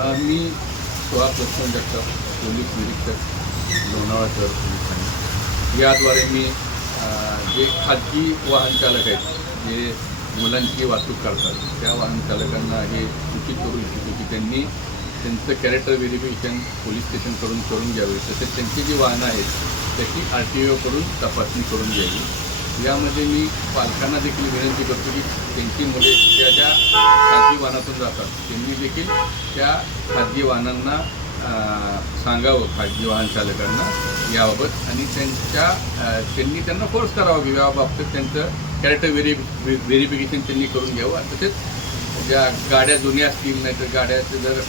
मी सोळा लक्ष्मण जगताप पोलीस निरीक्षक लोणावळा शहर पोलिसांनी याद्वारे मी जे खाजगी वाहन चालक आहेत जे मुलांची वाहतूक करतात त्या वाहन चालकांना हे सूचित करू इच्छितो की त्यांनी त्यांचं कॅरेक्टर व्हेरिफिकेशन पोलीस स्टेशनकडून करून घ्यावे. तसेच त्यांची जी वाहनं आहेत त्याची आर टी ओकडून तपासणी करून घ्यावी. यामध्ये मी पालकांना देखील विनंती करतो की त्यांची मुले ज्या ज्या खाजगी वाहनातून जातात त्यांनी देखील त्या खाजगी वाहनांना सांगावं खाजगी वाहन चालकांना याबाबत आणि त्यांच्या त्यांनी त्यांना फोर्स करावा की याबाबतीत त्यांचं कॅरेक्टर व्हेरि व्हेरिफिकेशन त्यांनी करून घ्यावं. तसेच ज्या गाड्या जुन्या असतील नाहीतर गाड्याचं जर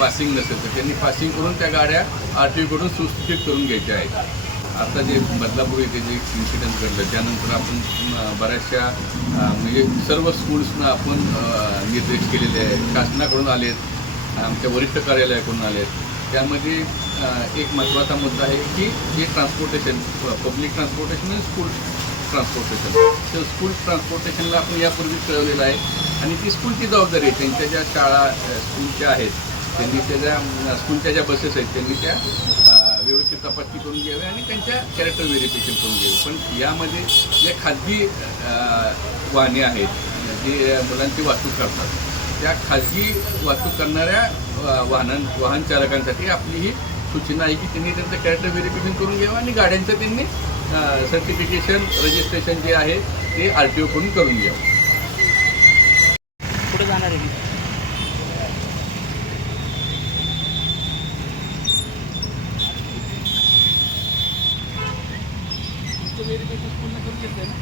पासिंग नसेल तर त्यांनी पासिंग करून त्या गाड्या आर टी ओकडून सुसूचित करून घ्यायच्या आहेत. आता जे बदलापूर येथे जे इन्सिडेंट घडलं त्यानंतर आपण बऱ्याचशा म्हणजे सर्व स्कूल्सना आपण निर्देश केलेले आहे शासनाकडून आलेत आमच्या वरिष्ठ कार्यालयाकडून आलेत. त्यामध्ये एक महत्त्वाचा मुद्दा आहे की जे ट्रान्सपोर्टेशन पब्लिक ट्रान्सपोर्टेशन आणि स्कूल ट्रान्सपोर्टेशन तर स्कूल ट्रान्सपोर्टेशनला आपण यापूर्वी कळवलेलं आहे. आणि ती स्कूलची जबाबदारी आहे. त्यांच्या ज्या शाळा स्कूलच्या आहेत त्यांनी त्या ज्या स्कूलच्या ज्या बसेस आहेत त्यांनी त्या तपासणी करून घ्यावी आणि त्यांच्या कॅरेक्टर व्हेरिफिकेशन करून घ्यावे. पण यामध्ये जे खाजगी वाहने आहेत जे मुलांची वाहतूक करतात त्या खाजगी वाहतूक करणाऱ्या वाहन वाहनां वाहन चालकांसाठी आपली ही सूचना आहे की त्यांनी त्यांचं कॅरेक्टर व्हेरिफिकेशन करून घ्यावं आणि गाड्यांचं त्यांनी सर्टिफिकेशन रजिस्ट्रेशन जे आहे ते आर टी ओकडून करून घ्यावं. व्हेरिफिकेशन पूर्ण करून घेते ना